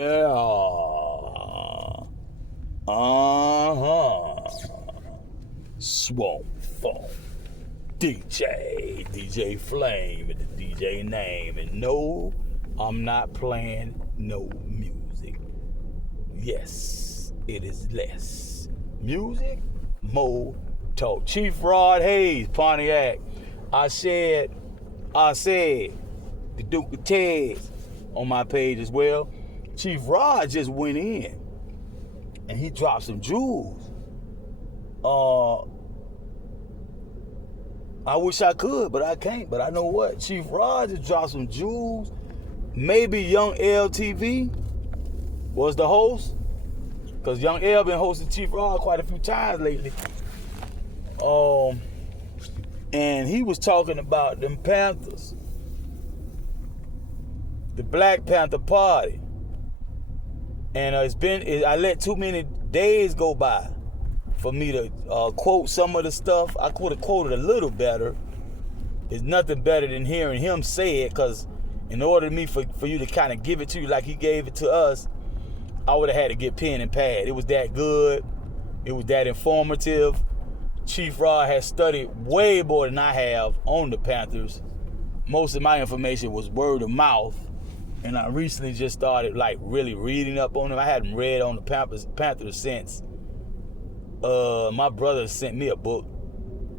Yeah. Swamp Funk. DJ Flame, and the DJ name. And no, I'm not playing no music. Yes, it is less music, more talk. Chief Rod Hayes, Pontiac. I said, the Duke of Ted's on my page as well. Chief Rod just went in and he dropped some jewels. I wish I could, but I can't. But I know what? Chief Rod just dropped some jewels. Maybe Young LTV was the host, because Young L been hosting Chief Rod quite a few times lately. And he was talking about them Panthers, the Black Panther Party. And I let too many days go by for me to quote some of the stuff. I could have quoted a little better. There's nothing better than hearing him say it, because in order for you to kind of give it to you like he gave it to us, I would have had to get pen and pad. It was that good. It was that informative. Chief Rod has studied way more than I have on the Panthers. Most of my information was word of mouth, and I recently just started like really reading up on them. I hadn't read on the Panthers since my brother sent me a book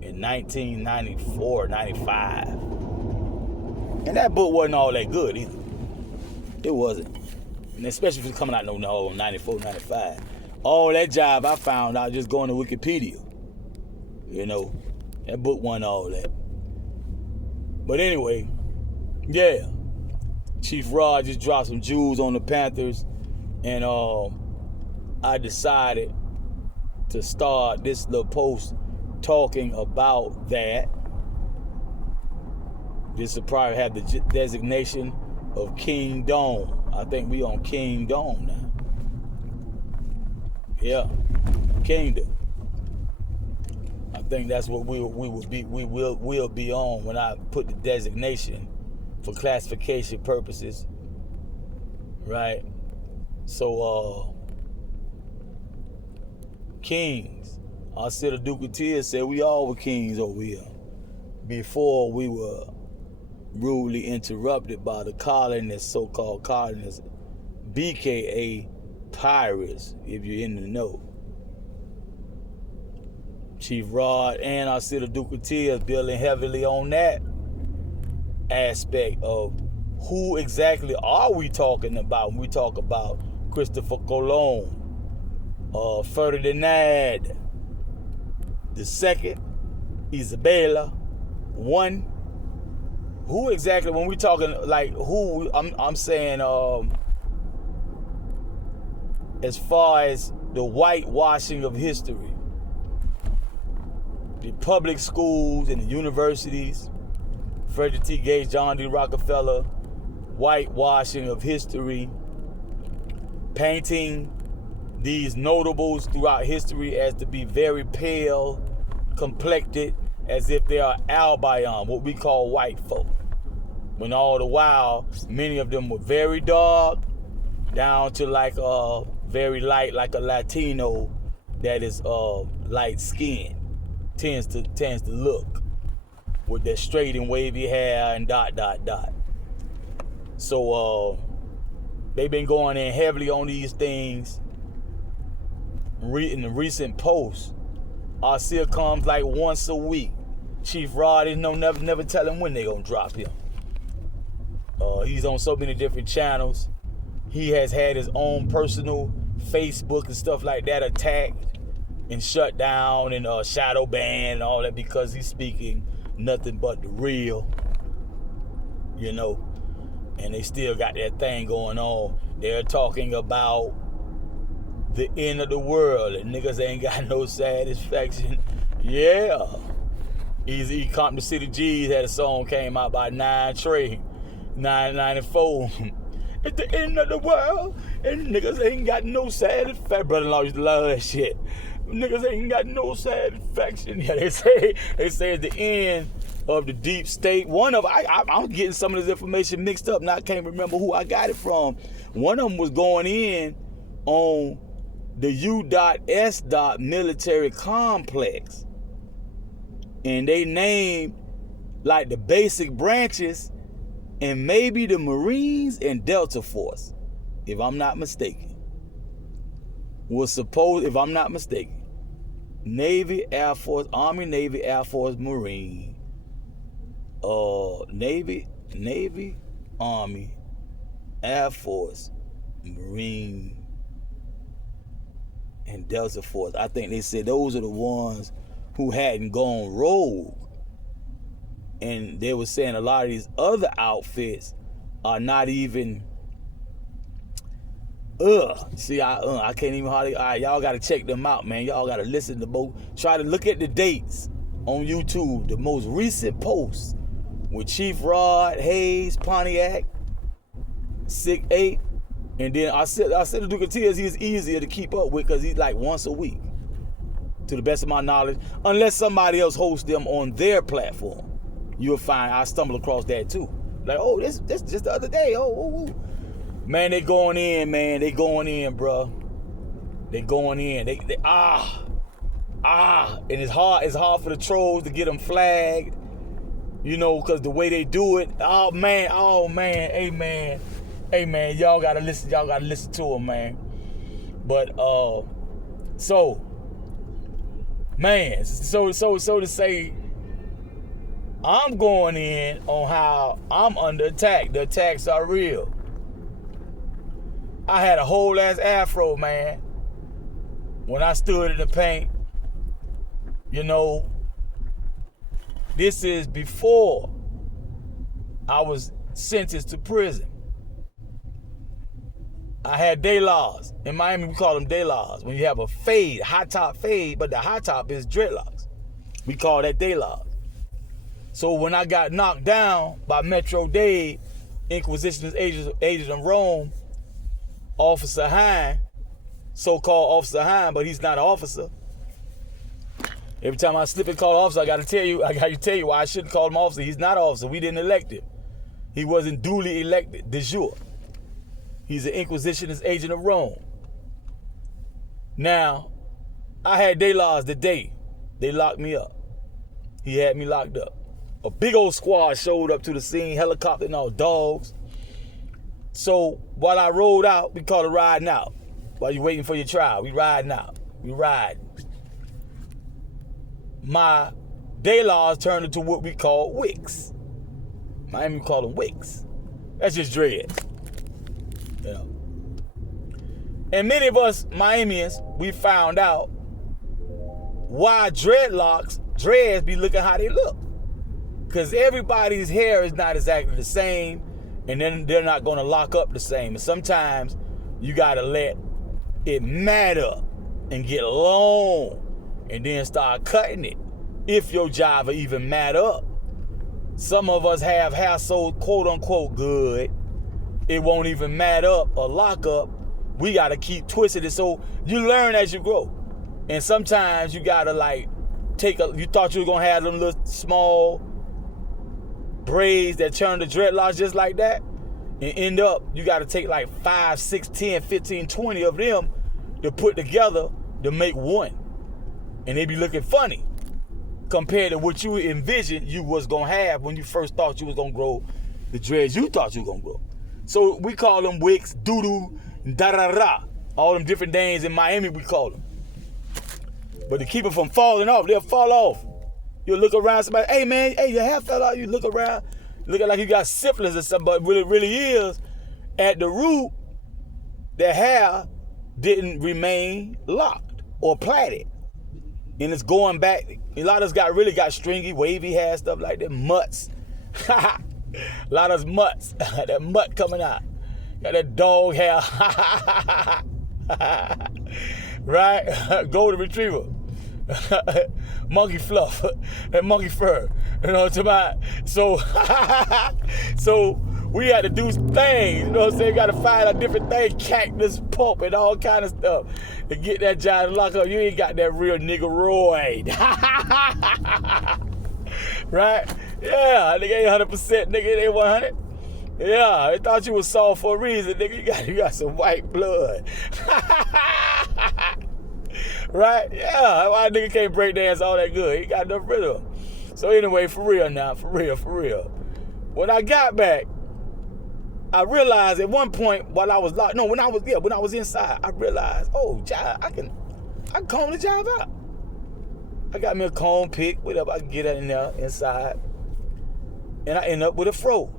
in 1994, 95. And that book wasn't all that good either. It wasn't. And especially if it's coming out in 94, 95. All that jive I found out just going to Wikipedia. You know, that book wasn't all that. But anyway, yeah. Chief Rod just dropped some jewels on the Panthers. And I decided to start this little post talking about that. This will probably have the designation of King Dome. I think we on King Dome now. Yeah, Kingdom. I think that's what we will be on when I put the designation for classification purposes. Right? So kings. I said the Duke of Tears said we all were kings over here before we were rudely interrupted by the colonists, so-called colonists, BKA pirates, if you're in the know. Chief Rod and I see the Duke of Tears building heavily on that aspect of who exactly are we talking about when we talk about Christopher Colon, Ferdinand the Second, Isabella One. Who exactly, when we talking like who, I'm saying as far as the whitewashing of history, the public schools and the universities, Frederick T. Gates, John D. Rockefeller, whitewashing of history, painting these notables throughout history as to be very pale, complected, as if they are albino, what we call white folk. When all the while, many of them were very dark, down to like very light, like a Latino that is light skinned, tends to look with their straight and wavy hair and ... So they've been going in heavily on these things. In the recent posts, our seal comes like once a week. Chief Rod is never tell him when they gonna drop him. He's on so many different channels. He has had his own personal Facebook and stuff like that attacked and shut down and shadow banned and all that because he's speaking nothing but the real, you know. And they still got that thing going on. They're talking about the end of the world and niggas ain't got no satisfaction. Yeah. Easy Compton City G's had a song came out by 9 Trey, 994. It's the end of the world and niggas ain't got no satisfaction. Brother-in-law used to love that shit. Niggas ain't got no satisfaction. Yeah, they say it's the end of the deep state. One of I'm getting some of this information mixed up, and I can't remember who I got it from. One of them was going in on the U.S. military complex, and they named like the basic branches and maybe the Marines and Delta Force, if I'm not mistaken, was supposed, if I'm not mistaken, Navy, Air Force, Army, Navy, Air Force, Marine, Navy, Army, Air Force, Marine, and Delta Force. I think they said those are the ones who hadn't gone rogue. And they were saying a lot of these other outfits are not even, see, I can't even hardly, all right, y'all got to check them out, man. Y'all got to listen to both. Try to look at the dates on YouTube, the most recent posts with Chief Rod Hayes, Pontiac, 6'8", and then I said to Ducatiers, he's easier to keep up with because he's like once a week, to the best of my knowledge, unless somebody else hosts them on their platform. You'll find I stumble across that too. Like, oh, this just the other day. Oh. Man, they going in, man. They going in, bro. They going in. They and it's hard for the trolls to get them flagged, you know, because the way they do it. Oh man. Hey man, y'all gotta listen to them, man. But so to say, I'm going in on how I'm under attack. The attacks are real. I had a whole ass afro, man, when I stood in the paint. You know, this is before I was sentenced to prison. I had day laws. In Miami, we call them day laws. When you have a fade, high top fade, but the high top is dreadlocks. We call that day laws. So when I got knocked down by Metro Dade, Inquisitionist agents of Rome, Officer Hine, so-called Officer Hine, but he's not an officer. Every time I slip and call an officer, I got to tell you why I shouldn't call him officer. He's not an officer. We didn't elect him. He wasn't duly elected de jure. He's an Inquisitionist agent of Rome. Now, I had day laws the day they locked me up. He had me locked up. A big old squad showed up to the scene, helicopter and all, dogs. So while I rolled out, we call it riding out. While you're waiting for your trial, we riding out. We ride. My day laws turned into what we call wicks. Miami call them wicks. That's just dread. You know. And many of us Miamians, we found out why dreads be looking how they look. Because everybody's hair is not exactly the same, and then they're not going to lock up the same. And sometimes you got to let it matter and get long and then start cutting it if your job will even mat up. Some of us have hair so quote unquote good, it won't even mat up or lock up. We got to keep twisting it. So you learn as you grow. And sometimes you got to like you thought you were going to have them little small braids that turn to dreadlocks just like that, and end up you got to take like 5, 6, 10, 15, 20 of them to put together to make one, and they be looking funny compared to what you envisioned you was gonna have when you first thought you was gonna grow the dreads you thought you were gonna grow. So we call them wicks, doo-doo, da-da-da, all them different names. In Miami we call them. But to keep them from falling off, they'll fall off. You'll look around, somebody, hey man, hey, your hair fell out. You look around, looking like you got syphilis or something, but what it really is, at the root, the hair didn't remain locked or plaited. And it's going back. A lot of us really got stringy, wavy hair, stuff like that, mutts. A lot of us mutts, that mutt coming out. Got that dog hair. Right? Golden retriever. Monkey fluff, and monkey fur, you know what I'm talking about? So we had to do things, you know what I'm saying? We got to find a different thing, cactus pulp and all kind of stuff to get that job to lock up. You ain't got that real niggeroid. Right? Yeah, nigga ain't 100%, nigga, it ain't 100. Yeah, they thought you was soft for a reason, nigga. You got some white blood. Right? Yeah, why a nigga can't break dance all that good? He got enough rhythm. So anyway, for real now, for real. When I got back, I realized at one point while I was locked, when I was inside, I realized, oh, I can comb the job out. I got me a comb pick, whatever, I can get in there inside. And I end up with a fro.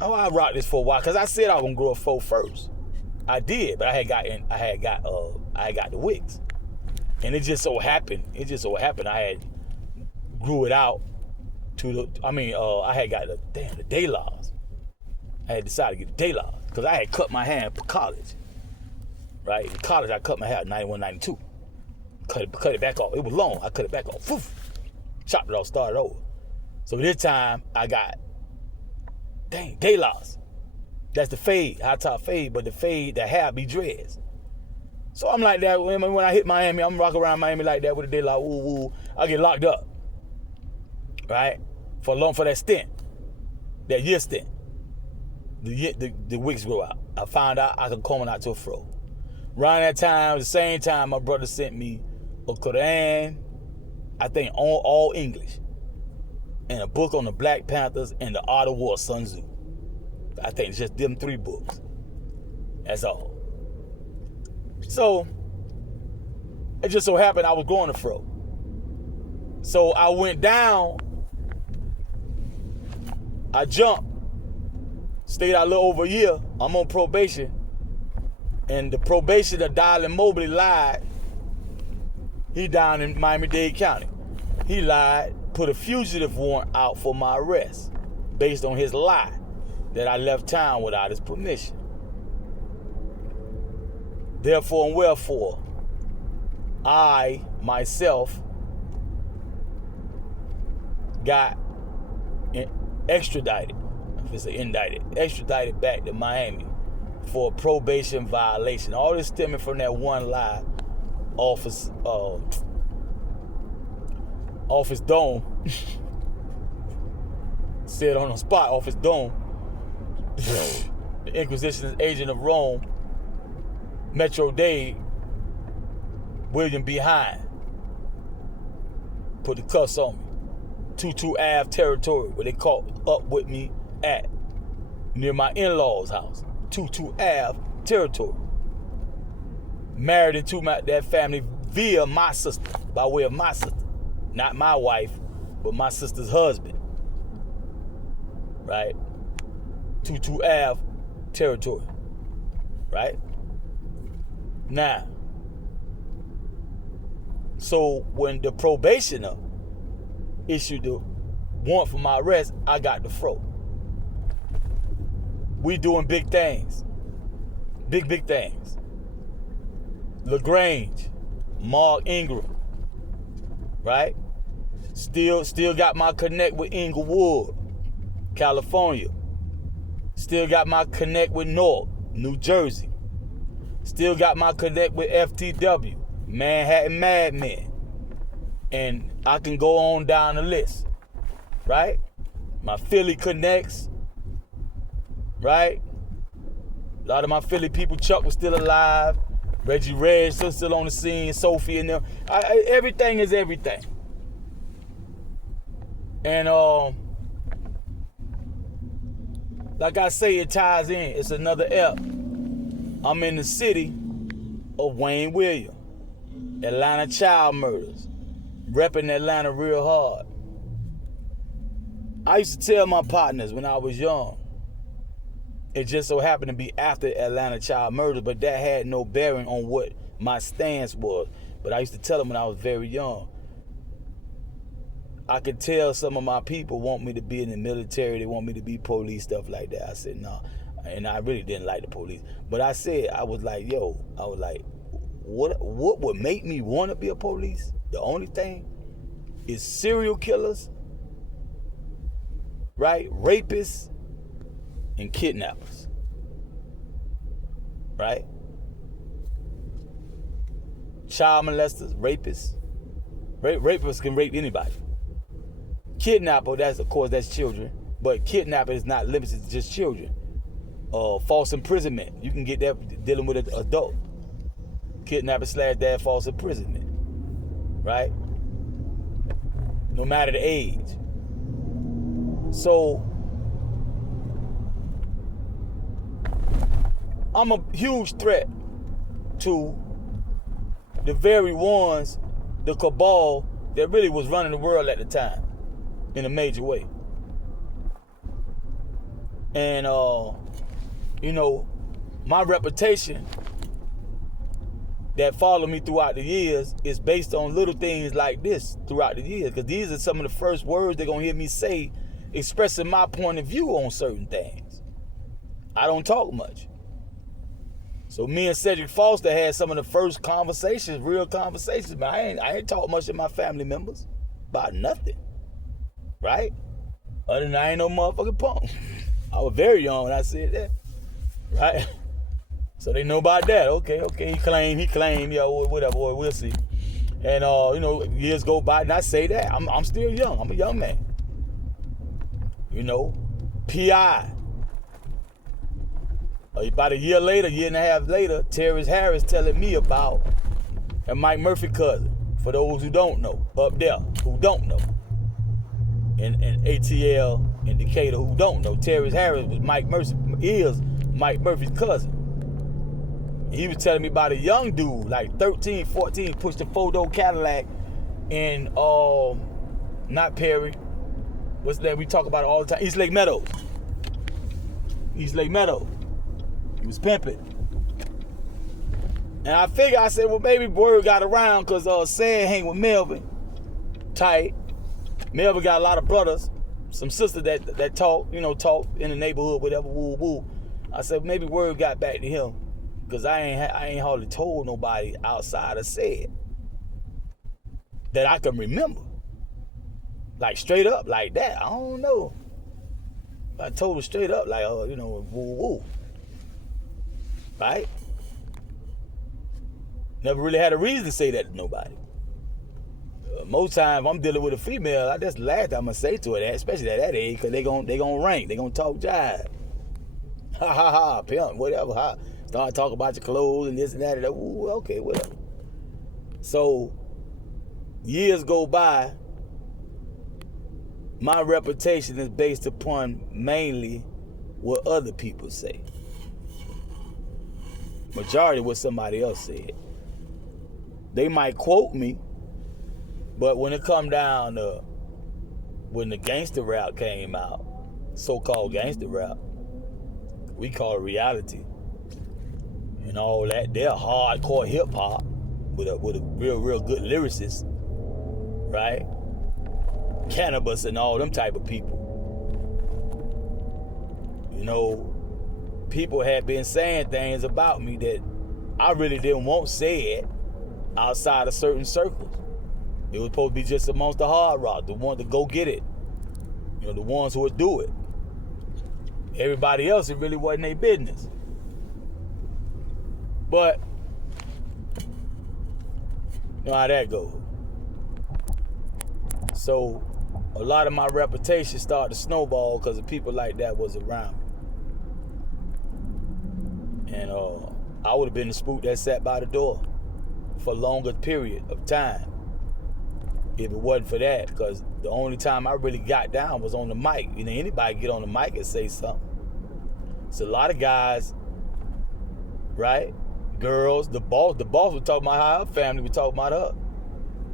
Oh, I rocked this for a while, because I said I was gonna grow a fro first. I did, but I had got the wigs. And it just so happened I had grew it out to I had got the day laws. I had decided to get the day laws because I had cut my hair for college. Right? In college, I cut my hair 91, 92. Cut it back off. It was long. I cut it back off. Poof. Chopped it off, started over. So this time, I got, day laws. That's the fade, high top fade, but the fade, the hair be dreads. So I'm like that, when I hit Miami, I'm rocking around Miami like that with a day law, woo. I get locked up. Right? For that stint. That year stint. The wigs grow out. I found out I could comb it out to a fro. Around that time, the same time, my brother sent me a Quran, I think all English, and a book on the Black Panthers and the Art of War, Sun Tzu. I think it's just them 3 books. That's all. So, it just so happened I was going to fro. So I went down, I jumped, stayed out a little over a year. I'm on probation. And the probationer, Darlin Mobley, lied. He down in Miami-Dade County. He lied, put a fugitive warrant out for my arrest based on his lie that I left town without his permission. Therefore and wherefore, I, myself, got extradited, if it's indicted, extradited back to Miami for a probation violation. All this stemming from that one lie. Office Dome said on the spot, Office Dome, the Inquisition agent of Rome, Metro Dade, William B. Hine, put the cuffs on me. 22 Ave territory, where they caught up with me at, near my in-laws' house. 22 Ave territory. Married into that family via my sister, by way of my sister. Not my wife, but my sister's husband. Right? 22 Ave territory. Right? Now, so when the probationer issued the warrant for my arrest, I got the fro. We doing big things. Big things. LaGrange, Mark Ingram, right? Still got my connect with Inglewood, California. Still got my connect with Newark, New Jersey. Still got my connect with FTW, Manhattan Madmen. And I can go on down the list, right? My Philly connects, right? A lot of my Philly people, Chuck was still alive. Reggie Redd still on the scene, Sophie and them. Everything is everything. And like I say, it ties in. It's another F. I'm in the city of Wayne Williams, Atlanta child murders, repping Atlanta real hard. I used to tell my partners when I was young, it just so happened to be after Atlanta child murder, but that had no bearing on what my stance was. But I used to tell them when I was very young, I could tell some of my people want me to be in the military, they want me to be police, stuff like that. I said, no. And I really didn't like the police. But I said, I was like, what would make me want to be a police? The only thing is serial killers, right? Rapists, and kidnappers, right? Child molesters, rapists. Rapists can rape anybody. Kidnapper, that's children, but kidnapping is not limited to just children. False imprisonment, you can get that dealing with an adult. Kidnapping / dad false imprisonment, right? No matter the age. So I'm a huge threat to the very ones, the cabal that really was running the world at the time in a major way. And you know, my reputation that followed me throughout the years is based on little things like this throughout the years, because these are some of the first words they're gonna hear me say expressing my point of view on certain things. I don't talk much. So me and Cedric Foster had some of the first conversations, real conversations, but I ain't talk much to my family members about nothing, right? Other than I ain't no motherfucking punk. I was very young when I said that, right? So they know about that. Okay, he claimed, yeah, whatever, we'll see. And you know, years go by and I say that. I'm still young. I'm a young man. You know, PI. About a year and a half later, Terrence Harris telling me about and Mike Murphy cousin. For those who don't know, up there, who don't know. And ATL and Decatur who don't know, Terrence Harris is Mike Murphy's cousin. He was telling me about a young dude, like 13, 14, pushed a 4-door Cadillac in, not Perry, what's that we talk about it all the time? East Lake Meadows. He was pimping. And I said, well, maybe word got around because Sam hang with Melvin. Tight. Melvin got a lot of brothers, some sisters that talk in the neighborhood, whatever, woo woo. I said, maybe word got back to him. Because I ain't hardly told nobody outside of said that I can remember. Like straight up like that. I don't know. I told her straight up like, woo woo. Right? Never really had a reason to say that to nobody. Most times I'm dealing with a female, that's the last time I say to her that, especially at that age, because they gonna rank, they gonna talk jive. Ha ha ha, pimp, whatever, ha. Start talking about your clothes and this and that and that. Ooh, okay, whatever. So years go by, my reputation is based upon mainly what other people say. Majority what somebody else said. They might quote me, but when it come down to when the gangster rap came out, so-called gangster rap, we call it reality and all that. They're hardcore hip hop with a real good lyricist, right? Cannabis and all them type of people. People had been saying things about me that I really didn't want said outside of certain circles. It was supposed to be just amongst the hard rock, the ones to go get it. The ones who would do it. Everybody else, it really wasn't their business. But, you know how that goes. So, a lot of my reputation started to snowball because of people like that was around me. And I would have been the spook that sat by the door for a longer period of time if it wasn't for that, because the only time I really got down was on the mic. Anybody get on the mic and say something. So a lot of guys, right? Girls, the boss was talking about how her family was talking about her.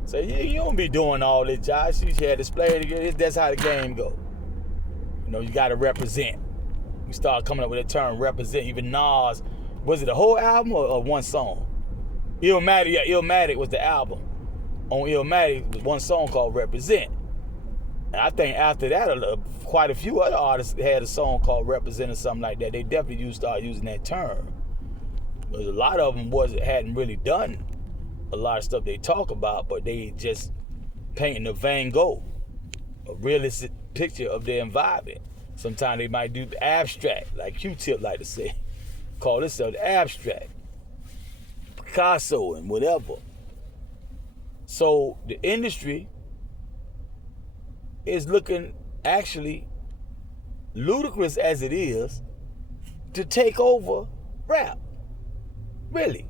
So you don't be doing all this, Josh. She had to display it. That's how the game go. You got to represent. We started coming up with that term, represent. Even Nas, was it a whole album or one song? Illmatic, yeah, Illmatic was the album. On Illmatic was one song called Represent. And I think after that, quite a few other artists had a song called Represent or something like that. They definitely started using that term. Because a lot of them hadn't really done a lot of stuff they talk about, but they just painting a Van Gogh, a realistic picture of their environment. Sometimes they might do abstract, like Q-Tip like to say. Call this stuff abstract. Picasso and whatever. So the industry is looking actually ludicrous as it is to take over rap. Really.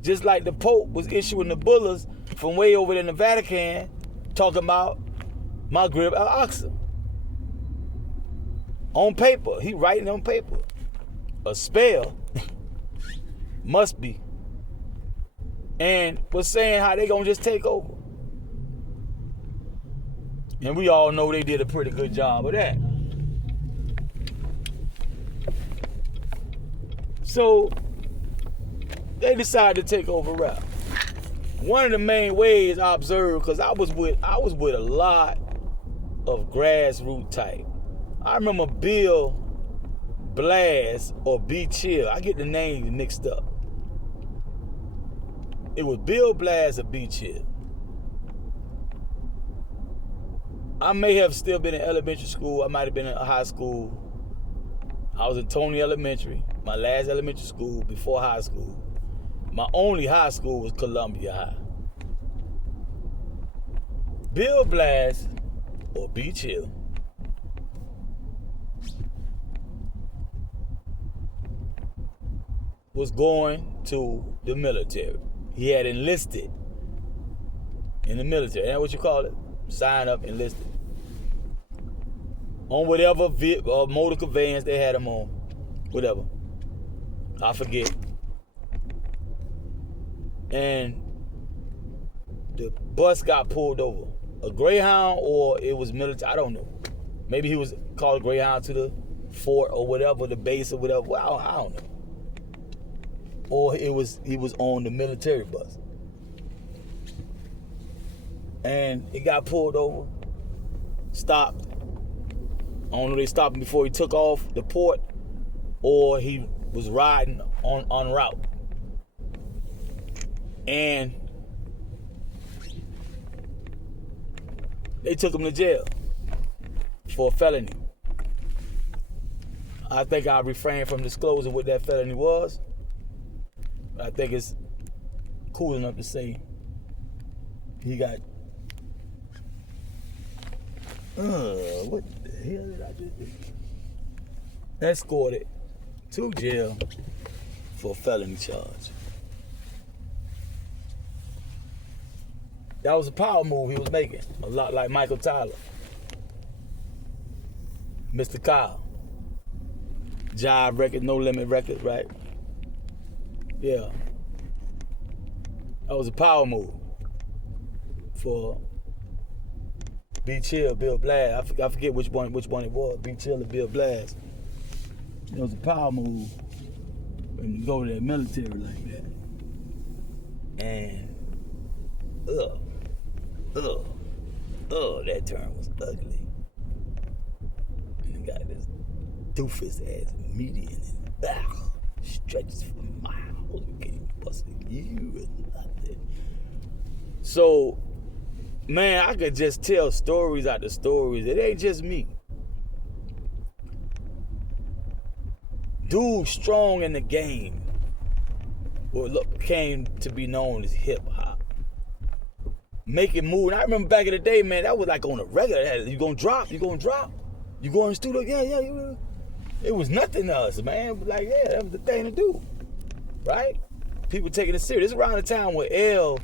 Just like the Pope was issuing the bullas from way over there in the Vatican talking about Maghrib al-Aqsa. On paper. He writing on paper. A spell must be. And was saying how they gonna just take over. And we all know they did a pretty good job of that. So they decided to take over rap. One of the main ways I observed, because I was with a lot of grassroots type. I remember Bill Blast or B Chill. I get the names mixed up. It was Bill Blast or B Chill. I may have still been in elementary school. I might have been in high school. I was in Tony Elementary, my last elementary school before high school. My only high school was Columbia High. Bill Blast or B Chill was going to the military. He had enlisted in the military. Ain't that what you call it? Sign up, enlisted. On whatever motor conveyance they had him on. Whatever. I forget. And the bus got pulled over. A Greyhound or it was military, I don't know. Maybe he was called a Greyhound to the fort or whatever, the base or whatever. Well, I don't know. Or he was on the military bus. And he got pulled over, stopped. I don't know, they stopped him before he took off the port, or he was riding on route. And they took him to jail for a felony. I think I refrained from disclosing what that felony was. But I think it's cool enough to say he got what the hell did I just do? Escorted to jail for a felony charge. That was a power move he was making. A lot like Michael Tyler. Mr. Kyle. Jive Records, No Limit Records, right? Yeah. That was a power move for B Chill, Bill Blast. I forget which one it was. B Chill or Bill Blast. It was a power move when you go to that military like that. And that term was ugly. And you got this doofus ass median and stretches for miles. You can't bust you and nothing. So, man, I could just tell stories after stories. It ain't just me. Dude strong in the game. What came to be known as hip hop. Making moves. And I remember back in the day, man, that was like on a regular. You gonna drop? You going to the studio? Yeah. It was nothing to us, man. Like, yeah, that was the thing to do. Right? People taking it serious. This is around the time when L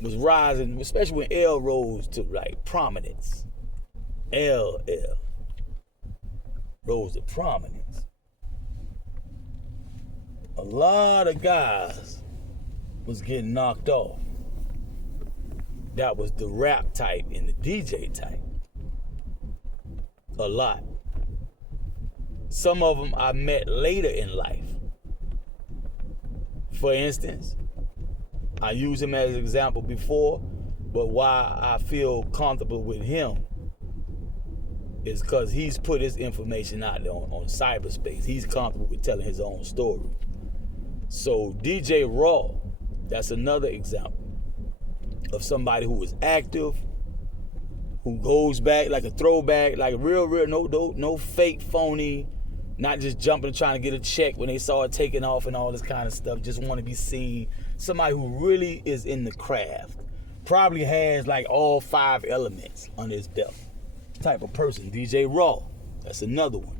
was rising, especially when L rose to like prominence. LL rose to prominence. A lot of guys was getting knocked off. That was the rap type and the DJ type. A lot. Some of them I met later in life. For instance, I used him as an example before, but why I feel comfortable with him is because he's put his information out there on cyberspace. He's comfortable with telling his own story. So DJ Raw, that's another example of somebody who was active, who goes back like a throwback, like a real, no fake, phony, not just jumping and trying to get a check when they saw it taking off and all this kind of stuff, just want to be seen. Somebody who really is in the craft, probably has like all 5 elements under his belt. type of person. DJ Raw, that's another one.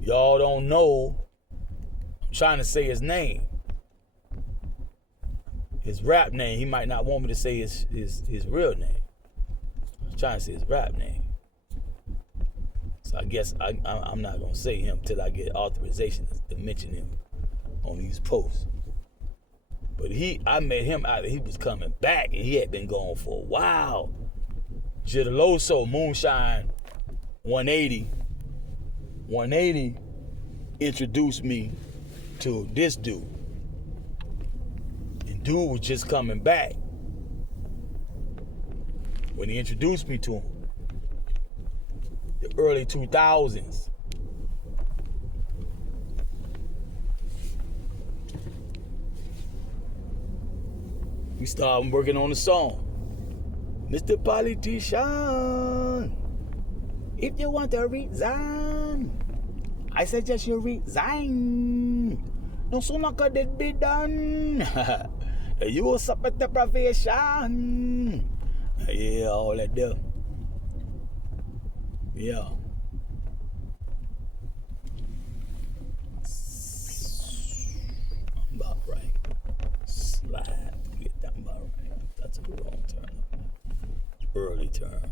Y'all don't know. I'm trying to say his name. His rap name. He might not want me to say his real name. I'm trying to say his rap name. So I guess I'm not going to say him till I get authorization to mention him on these posts. But I met him out. He was coming back, and he had been gone for a while. Jitaloso, Moonshine 180 introduced me to this dude. And dude was just coming back when he introduced me to him. The early 2000s. We started working on the song. Mr. Politician, if you want to resign, I suggest you resign. No sooner could it be done. You will submit the profession. Yeah, all that there. Yeah. I'm about right. Slide. Get that about right. That's a wrong turn. Early turn.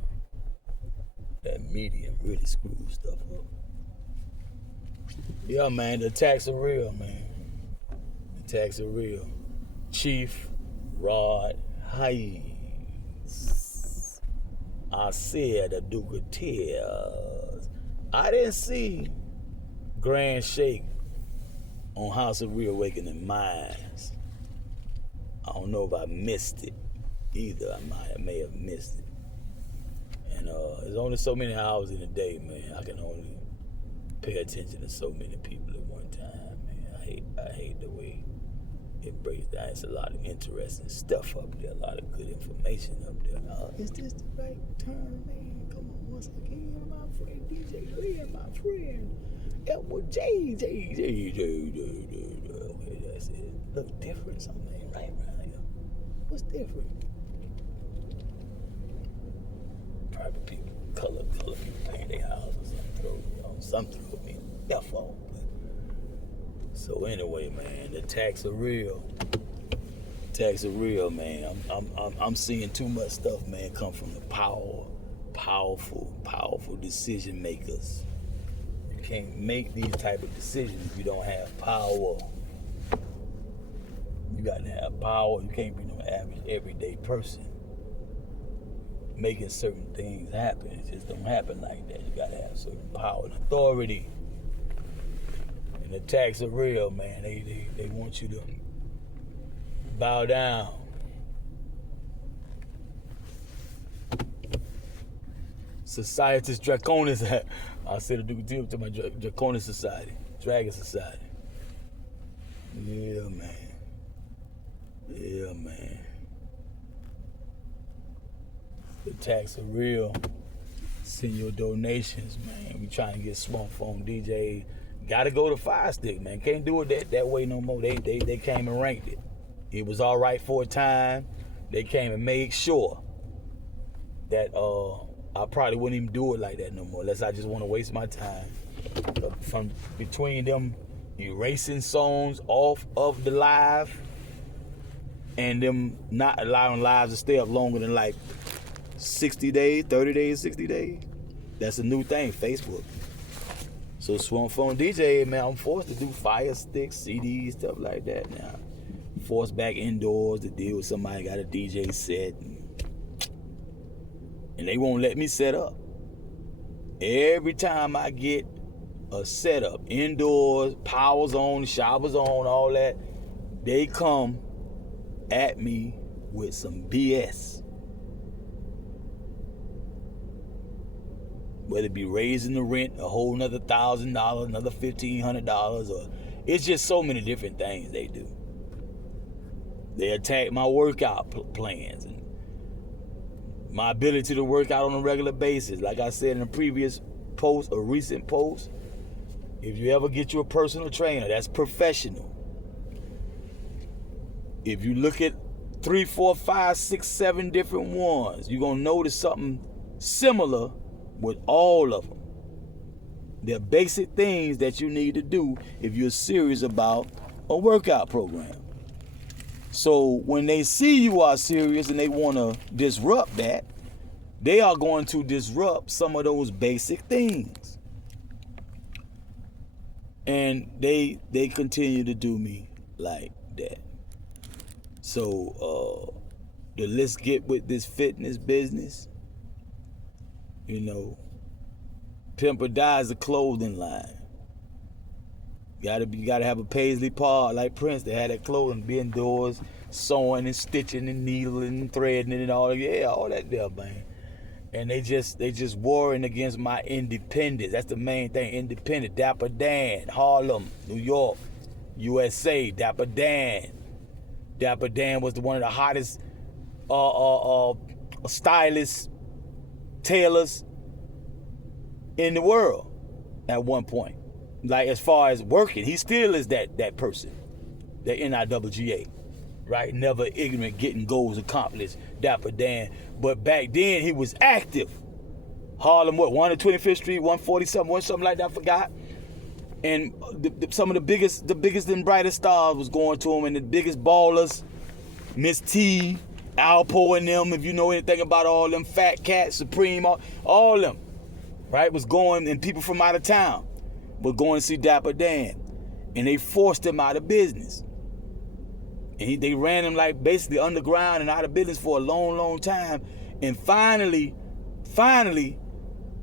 That medium really screws stuff up. Yeah, man, the attacks are real, man. The attacks are real. Chief Rod Hayes. I said a Duke of Tears. I didn't see Grand Shake on House of Reawakening Minds. I don't know if I missed it either. I may have missed it. And there's only so many hours in a day, man. I can only pay attention to so many people at one time, man. I hate the way it breaks down. It's a lot of interesting stuff up there, a lot of good information up there. Is this the right turn, man? Come on, once again, my friend DJ Lee and my friend Edward J. Okay, that's it. Look different, something ain't right around here. What's different? Private people, color people paint their houses, something throw me. Their fault. So anyway, man, the attacks are real. Attacks are real, man. I'm seeing too much stuff, man, come from the powerful decision makers. You can't make these type of decisions if you don't have power. You got to have power. You can't be no average everyday person making certain things happen. It just don't happen like that. You got to have certain power and authority. And the attacks are real, man. They want you to bow down. Society's Draconis. I said to do a deal to my Draconis Society, Dragon Society. Yeah, man. Yeah, man. The attacks are real. Send your donations, man. We trying to get Swamp Phone DJ. Gotta go to Fire Stick, man. Can't do it that way no more. They came and ranked it. It was all right for a time. They came and made sure that I probably wouldn't even do it like that no more, unless I just want to waste my time. From between them erasing songs off of the live and them not allowing lives to stay up longer than like 60 days, 30 days, 60 days. That's a new thing, Facebook. So Swamp Phone DJ, man, I'm forced to do Fire Sticks, CDs, stuff like that now. Forced back indoors to deal with somebody got a DJ set. And they won't let me set up. Every time I get a setup, indoors, power's on, showers on, all that, they come at me with some BS. Whether it be raising the rent a whole another $1,000, another $1,500, or it's just so many different things they do. They attack my workout plans and my ability to work out on a regular basis. Like I said in a previous post, a recent post, if you ever get you a personal trainer, that's professional. If you look at 3, 4, 5, 6, 7 different ones. You're going to notice something similar with all of them. They're basic things that you need to do if you're serious about a workout program. So when they see you are serious and they want to disrupt that, they are going to disrupt some of those basic things. And they continue to do me like that. So let's get with this fitness business. You know, Pimp or Die is a clothing line. You gotta have a paisley part like Prince. They had that clothing, be indoors, sewing and stitching and needling and threading and all that there, man. And they just warring against my independence. That's the main thing. Independent. Dapper Dan, Harlem, New York, USA. Dapper Dan. Dapper Dan was one of the hottest stylists, tailors in the world at one point. Like as far as working, he still is that person, that NIWGA, right? Never ignorant, getting goals accomplished, Dapper Dan. But back then he was active. Harlem, 125th Street, 147, something like that, I forgot. And some of the biggest and brightest stars was going to him, and the biggest ballers, Miss T, Alpo and them, if you know anything about all them, Fat Cat, Supreme, all them, right, was going, and people from out of town were going to see Dapper Dan. And they forced him out of business. And they ran him like basically underground and out of business for a long, long time. And finally,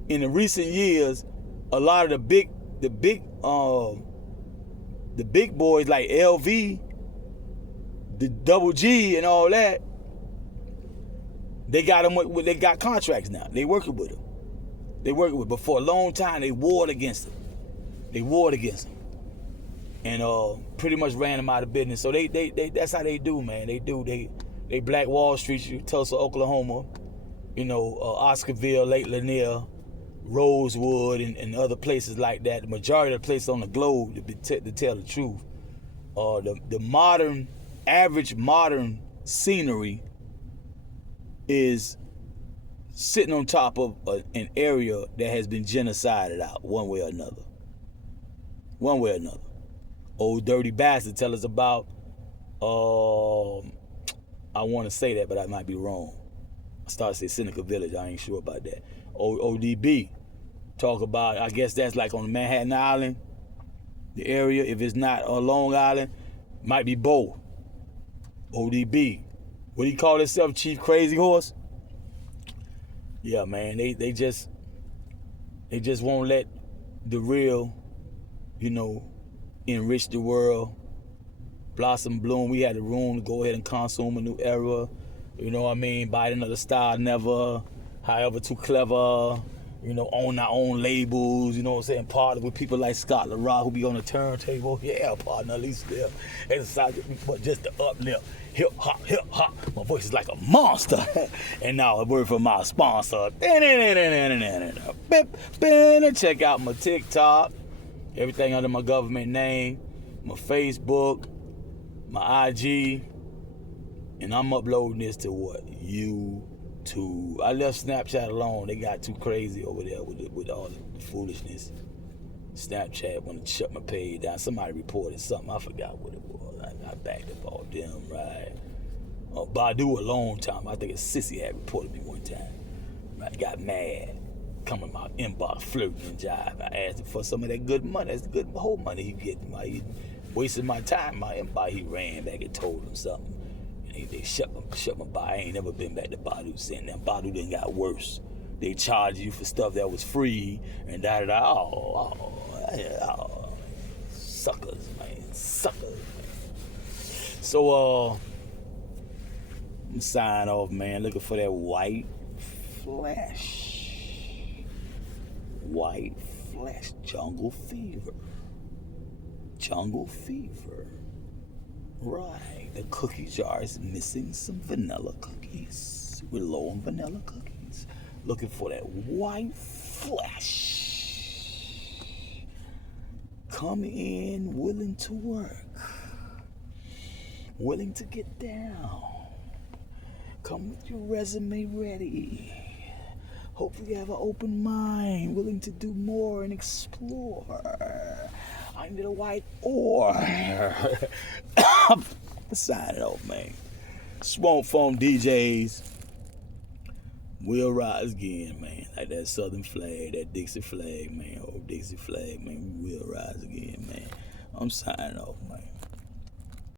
in the recent years, a lot of the big boys like LV, the Double G and all that, they got contracts now. They working with him. But for a long time they warred against him. And pretty much ran him out of business. So they that's how they do, man. They Black Wall Street, Tulsa, Oklahoma, you know, Oscarville, Lake Lanier, Rosewood, and other places like that. The majority of the places on the globe, to tell the truth, the average modern scenery is sitting on top of an area that has been genocided out one way or another. Old Dirty Bastard tell us about, I want to say that, but I might be wrong. I started to say Seneca Village, I ain't sure about that. ODB talk about, I guess that's like on Manhattan Island, the area. If it's not on Long Island, might be both. ODB. What do he call himself, Chief Crazy Horse? Yeah, man, they just won't let the real, you know, enrich the world, blossom, bloom. We had the room to go ahead and consume a new era. You know what I mean? Bite another style, never. However, too clever. You know, own our own labels. You know what I'm saying? Partner with people like Scott LaRock who be on the turntable. Yeah, partner, at least there. Exercise, but just the uplift. Hip hop. My voice is like a monster. And now a word from my sponsor. Check out my TikTok. Everything under my government name. My Facebook. My IG. And I'm uploading this to what? YouTube. I left Snapchat alone. They got too crazy over there with all the foolishness. Snapchat wanted to shut my page down. Somebody reported something. I forgot what it was. I backed up all them, right? Badu a long time. I think a sissy had reported me one time. I got mad. Coming in my inbox, flirting and jive. I asked him for some of that good money. That's the good whole money he getting. He wasted my time. My inbox, he ran back and told him something. And they shut my bar. I ain't never been back to Badu since. Now Badu done got worse. They charge you for stuff that was free and da-da-da. Oh, suckers, man. Suckers. So, I'm sign off, man. Looking for that white flesh. White flesh. Jungle fever. Right. The cookie jar is missing some vanilla cookies. We're low on vanilla cookies. Looking for that white flesh. Come in willing to work. Willing to get down. Come with your resume ready. Hopefully you have an open mind, willing to do more and explore. Under the white ore. Sign it off, man. Swamp Phone DJs will rise again, man. Like that Southern flag, that Dixie flag, man. Old Dixie flag, man. We will rise again, man. I'm signing off, man.